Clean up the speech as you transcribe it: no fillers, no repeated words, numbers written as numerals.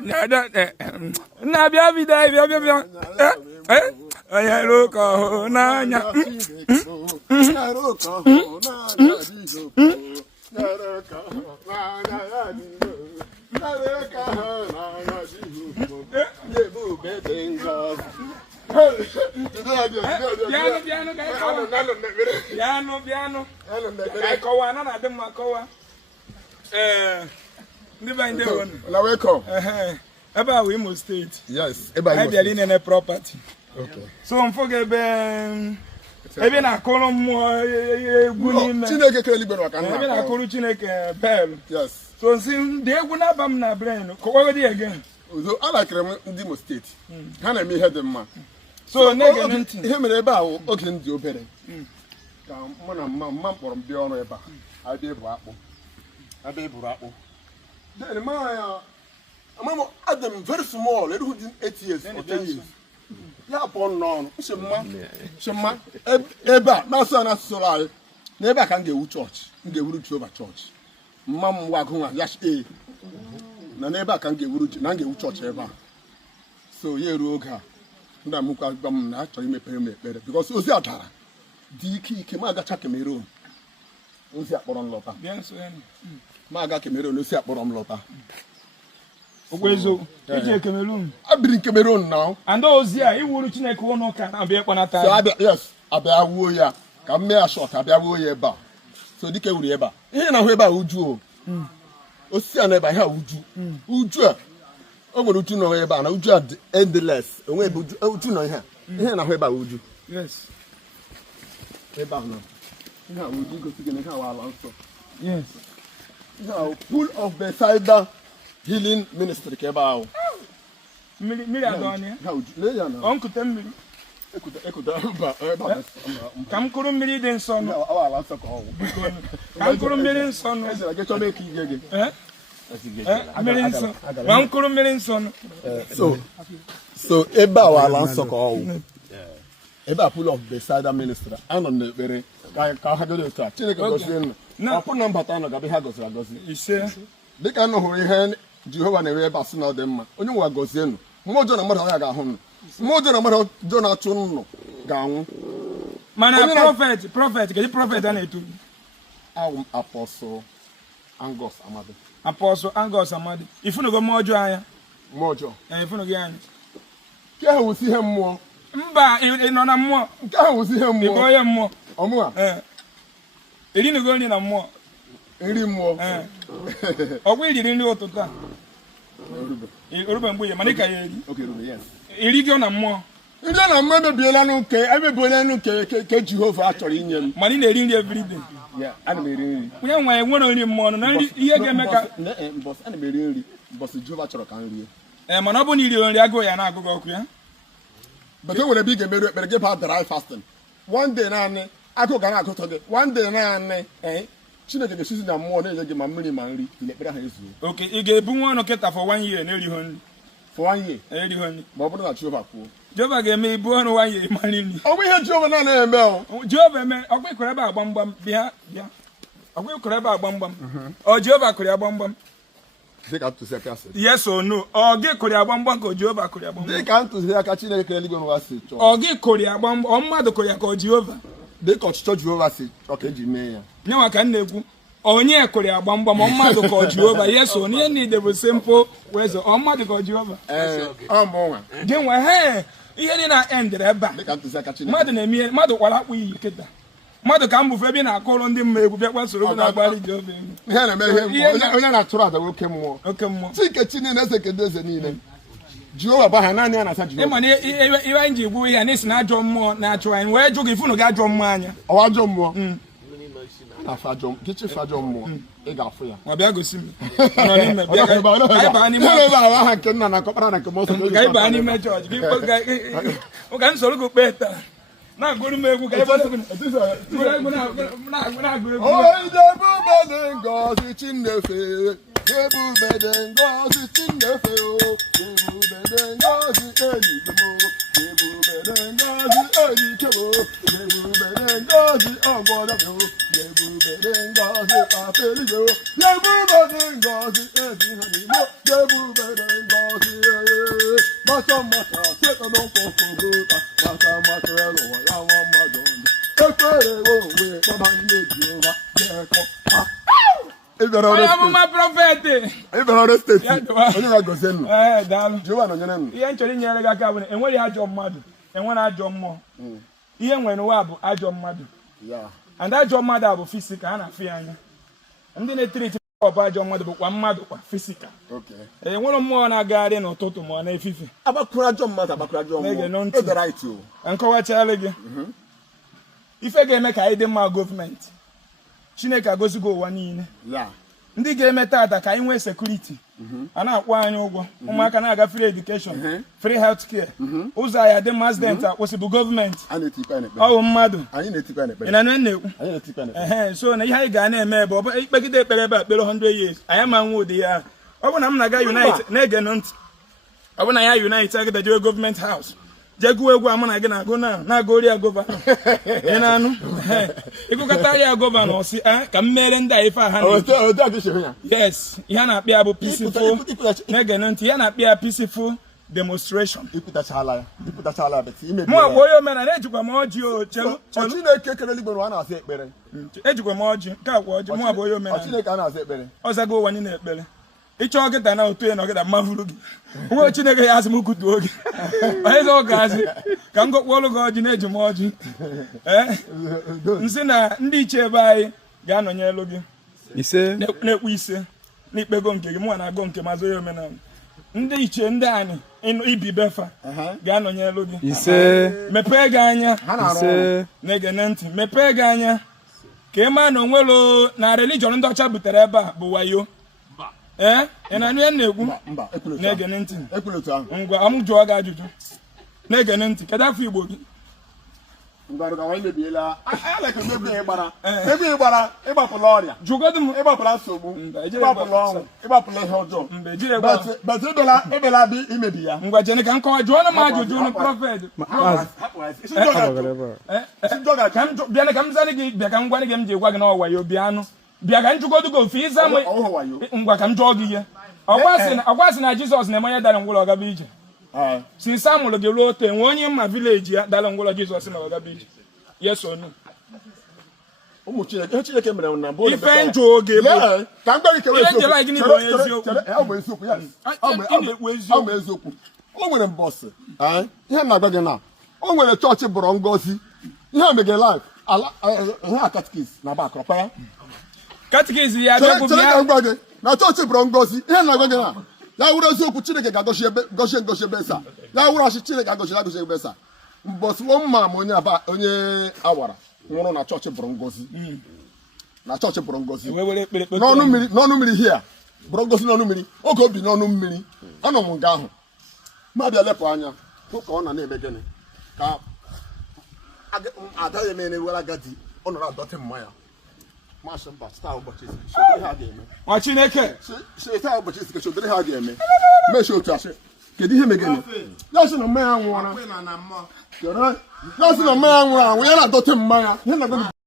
Na bia vida bia. Aya roka ho na nya. Na roka ho na nya dijo. Na roka ho na nya dijo. Na roka ho na nya dijo. Yebu bedenga. Piano. I call one another Makoa. Never in La welcome. About Wimo State. Yes, I did in a property. Okay. So I'm forget even a column more Chineke ke libero kan. Even a column Chineke bell. Yes. So since they would not bam na brain, already again. So I like them in Imo State. Can I me head them man? So negative. Him eba o oge ndi obere. Ka mo na mma kpọrọ m bịa ọrụ ebe a. Abịa ebu akpụ. Abịa eburu akpụ. Then my Adam very small, it within 8 years or 10 years. Ya upon none. Shema eba na so na so lai. Na eba kan ge church. Nge wuru Jehovah church. Mam wa go yash e. Na eba kan ge wuru na nge church eba. So ye ru oga. Nda mu kwa gbam na achọ imepe ekpere because ozi atara. Di ike ma ga cha Cameroon. Ozi akpọrọ nlọta. Bien so any. Ma ga Cameroon ozi akpọrọ m lọta. Ogwezo, eje Cameroon. Abiri Cameroon now. And those here, he will Chineke wono kan abia kwanata. So abia yes, abia wo ya. Ka me a short abia wo ya eba. So dike wuri eba. Ihe na ho eba uju o. Osi ana eba ha uju. Uju a. O nwere uju no eba na uju a endless. Onwe ebe uju no ihe. Ihe na ho eba uju. Yes. Eba no. Ihe a uju go sige na wa ala nso. Yes. Now full of Bethesda healing ministry ke ba o. Mili adonia. Ha uju le ya na. Onku temmiri. Ekuta ba. Kam kuru mmiri dị nsọ no. Awa ala nso ko o. Kam kuru mmiri nsọ no. Ese la ke chome ki gege. Mmiri nsọ. Kam kuru mmiri nsọ no. So eba awa ala nso ko o. Eba full of Bethesda ministry. Anọ na ekpere ka ha jode otu a. Chineke gozie nnu. Ọkụ na mbata nọ gabe ha goziri agozi. Ise. Dịka nọ hụrụ ihe Jehova na-ewe ebe asị na ọ dị mma. Onye nwa gozie nnu. Mmụọ ọjọọ na mmadụ ya ga-ahụ nnu. Mmụọ ọjọọ na mmadụ ọjọọ na-achụ nnu ga-anwụ. Mana prophet, kedu prophet a na-etu? Apostle Angus Amadi. Apostle Angus Amadi. Ifunugo mmụọ ọjọọ anya. Mmụọ ọjọọ. Ifunugo anya. Nke ahụ wụsị ihe mmụọ. Mba, ị nọ na mmụọ. Nke ahụ wụsị ihe mmụọ. Ị bụ onye mmụọ. Ọmụa. Erinugo nri na mmụọ. Nri mmụọ. Ọgwụ ijiri nri ụtụtụ a. Orube mgbe ya, mana ị ka ya eri. Okay, yes. Eri gị na mmụọ. Ndị na mmụọ emebiela n'uke ke Jehova achọrọ inye m. Mana ị na-eri nri everyday. Ya, ana m eri nri. Onye nwe nwere nri mmụọ na nri ihe ga-eme ka ana m eri nri mbọsị Jehova chọrọ ka m rie. Mana ọ bụ na iri nri agụụ ya na-agụ gị ọkụ ya. But when we get married, but give her dry fasting. One day, I go gonna go to the one day, Chineke ga season na more than give my money, man. Okay, you get boom one oketa for 1 year, nearly honey. For 1 year, nearly honey. But not Jehovah. Jehovah gave me born 1 year, money. Oh, we had Jehovah na email. Jehovah, man, I'll be crab bum bum, yeah. I'll be crab bum bum. Or Jehovah could have bum bum. They can't to say yes or no. Or get Korea bum or Jehovah could have. They can't to say Kachina can live on was it. Or get Korea bum or Mother Korea called Jehovah. They got church Jehovah say, okay, Jimmy. No, I can't live. Or near Korea bum or Mother called Jehovah. Yes, or near need there was simple. Where's the Mother called Jehovah? Then we're here. He didn't end the back. They can't to say Kachina. Mother and me, Mother, what we get that. Mother come with Fabian, I call on them, maybe that was a little body job. Yeah, I'm trying to work more. Okay, more. See, Kachina, that's a condition. Jehovah Bahanani and I said, you go and it's not John more natural. And where you give you John Mania? Or John Moore. Get your Fajon more. They got for you. I'll be a good sim. I can so good better. Now go to me. Oh, the God, it's in the field. The bed God, it's in the field. The God, it's early to move. The God, it's early to move. The God, it's on board of you. The God, it's a failure. The God, it's early to move. The God, am my prophet. Every state. Only I go send. Dalo. Joanna, you know. He ain't telling you and when you had your mother, and when I jump more. Even when I jump mother. Yeah. And that job mother will physical and fear. And then they treat about your mother, but one mother physical. Okay. And one more on a garden or total more than 50. About Kurajo mother, about Kurajo, the right to. And Kawachal again. If I can make a my government, Chineka goes to go one in. Yeah. Ndị ga-emeta ata ka anyị nwee security a na-akwụ anyị ụgwọ ụmụaka na-aga free education free health care ụzọ ya dị Mazdent akwụsịbụ gọọmenti ọwụ mmadụ ị na-ekwu so na ihe anyị ga na-eme ebe ọ bụ ikpegide ekpere ebe a kpere 100 years anyị ma nwe ụdị ya ọ bụ na m na-aga unite na-ege ntị ọ bụ na ya unite agịda jewe gọọmenti house jegu egwu amụ na gị na-agụ na-agụ ori ya gọvanọ ị na-anụ ịgụkọta ya gọvanọ si ka m mere ndị a ife a ha yes ihe a na-akpị ya bụ peaceful na-ege ntị ihe a na-akpị ya peaceful demonstration mụ agba onye omenala ejikwa m ọjị o chelu ejikwa m ọjị nke agwa ọjị mụ agba onye omenala ọzago ụwa niile ekpere ịchọ kịta na otu na ọkịta mmavuru gị nwe Chineke ya asị m kutu oge onye ọ ga-asị ka m gokpuolu gị ọjị na-eji m ọjị nsị na ndị iche ebe anyị ga-anọnyelu gị na-ekwu ise n'ikpego nke gị mụ na-agụ nke mazụ ya omenala ndị iche ndị anyị ibi befa ga-anọnyelu gị mepee gị anya na-ege ntị mepee gị anya ka ị maa na onwelo na religion ndị ọcha butere ebe a bụ wayo ị na-anụ ya na-ekwu na-ege ntị ngwa m jụọ gị ajụjụ na-ege ntị kedu afọ Igbo gị ịgbapụla ọrịa jụgodu m ịgbapụla nsogbu ịgbapụla ọnwụ ịgbapụla ihe ọjọọ ebela bi imebi ya ngwa jene ka m kọwa jụọ m ajụjụ ụnụ prọfet bịa ka m zara gị bịa ka m gwa gị m ji gwa gị na ọwa ya obi bịa ka m jụgodu gị ofe ịza m ngwa ka m jụọ gị ihe ọgwa sị na Jizọs na-eme onye dara ngwụlọ ọgaba ije si Samuel gị ruo otu enwe onye mma vileji ya dara ngwụlọ Jizọs na ọgaba ije yes or no ụmụ Chineke mere na mbụ ife njụ oge bụ ka m gbara ikewe eziokwu o nwere mbọsị ihe na-agba gị na o nwere chọọchị bụrụ ngozi ihe megere live ihe akatikis na bakọrọkwa ya katikis ya na chọọchị bụrụ ngozi ihe na-agwa gị na ya wụrụ eziokwu Chineke ga-agosi ebe sa ya wụrụ achị Chineke ga-agosi ebe sa mbọsị mma ma onye awara nwụrụ na chọọchị bụrụ ngozi n'ọnụ mmiri hia bụrụ ngozi n'ọnụ mmiri oge obi n'ọnụ mmiri anọ m nga ahụ mmadụ elepụ anya hụ ka ọ na-eme gịnị ka ada ya na-ewere agadi ọ nọrọ adọtị mmanya masị mba taa ụbọchị nwa Chineke taa ụbọchị isi chodere ha ga-eme mechi otu asị kedu ihe megịnị ya sị na mmanya nwụọra ya sị na mmanya nwụrụ anwụ ya na-adọtị mmanya ihe na